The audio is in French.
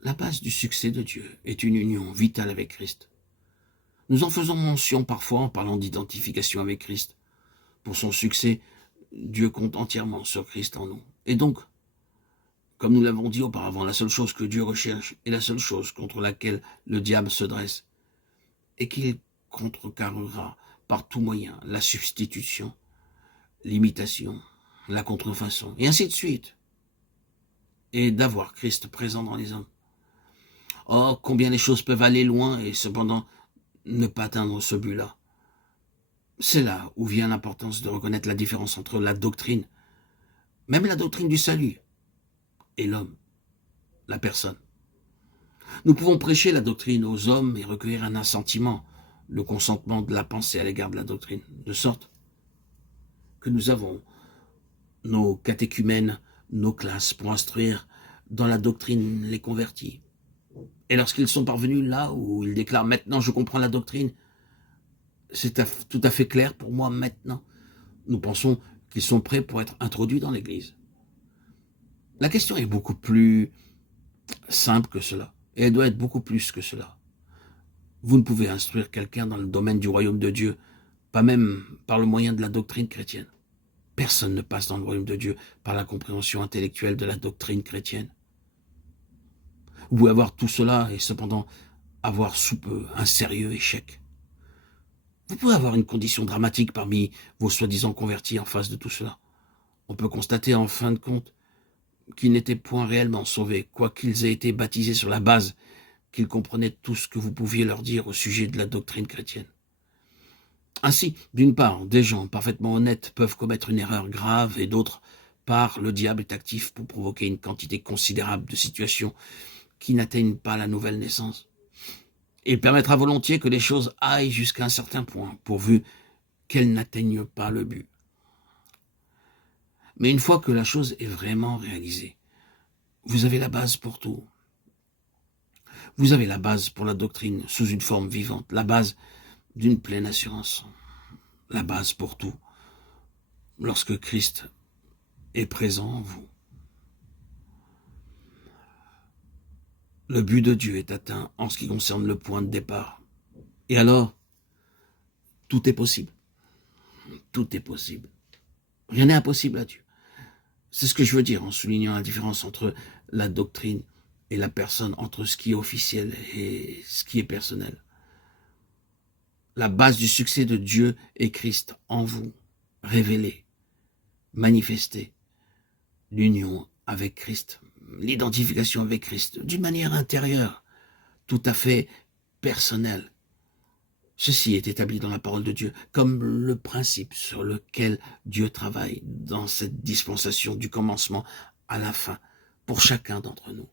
La base du succès de Dieu est une union vitale avec Christ. Nous en faisons mention parfois en parlant d'identification avec Christ. Pour son succès, Dieu compte entièrement sur Christ en nous. Et donc, comme nous l'avons dit auparavant, la seule chose que Dieu recherche est la seule chose contre laquelle le diable se dresse et qu'il contrecarrera par tout moyen, la substitution, l'imitation, la contrefaçon, et ainsi de suite. Et d'avoir Christ présent dans les hommes. Oh, combien les choses peuvent aller loin et cependant ne pas atteindre ce but-là. C'est là où vient l'importance de reconnaître la différence entre la doctrine, même la doctrine du salut, et l'homme, la personne. Nous pouvons prêcher la doctrine aux hommes et recueillir un assentiment, le consentement de la pensée à l'égard de la doctrine, de sorte que nous avons nos catéchumènes, nos classes pour instruire dans la doctrine les convertis. Et lorsqu'ils sont parvenus là où ils déclarent « Maintenant je comprends la doctrine », c'est tout à fait clair pour moi maintenant. Nous pensons qu'ils sont prêts pour être introduits dans l'Église. La question est beaucoup plus simple que cela, et elle doit être beaucoup plus que cela. Vous ne pouvez instruire quelqu'un dans le domaine du royaume de Dieu, pas même par le moyen de la doctrine chrétienne. Personne ne passe dans le royaume de Dieu par la compréhension intellectuelle de la doctrine chrétienne. Vous pouvez avoir tout cela et cependant avoir sous peu un sérieux échec. Vous pouvez avoir une condition dramatique parmi vos soi-disant convertis en face de tout cela. On peut constater en fin de compte qu'ils n'étaient point réellement sauvés, quoiqu'ils aient été baptisés sur la base qu'ils comprenaient tout ce que vous pouviez leur dire au sujet de la doctrine chrétienne. Ainsi, d'une part, des gens parfaitement honnêtes peuvent commettre une erreur grave et d'autre part, le diable est actif pour provoquer une quantité considérable de situations qui n'atteignent pas la nouvelle naissance. Il permettra volontiers que les choses aillent jusqu'à un certain point, pourvu qu'elles n'atteignent pas le but. Mais une fois que la chose est vraiment réalisée, vous avez la base pour tout. Vous avez la base pour la doctrine sous une forme vivante, la base d'une pleine assurance, la base pour tout, lorsque Christ est présent en vous. Le but de Dieu est atteint en ce qui concerne le point de départ. Et alors, tout est possible. Tout est possible. Rien n'est impossible à Dieu. C'est ce que je veux dire en soulignant la différence entre la doctrine et la personne, entre ce qui est officiel et ce qui est personnel. La base du succès de Dieu est Christ en vous, révélé, manifesté, l'union avec Christ, l'identification avec Christ, d'une manière intérieure, tout à fait personnelle. Ceci est établi dans la parole de Dieu comme le principe sur lequel Dieu travaille dans cette dispensation du commencement à la fin pour chacun d'entre nous.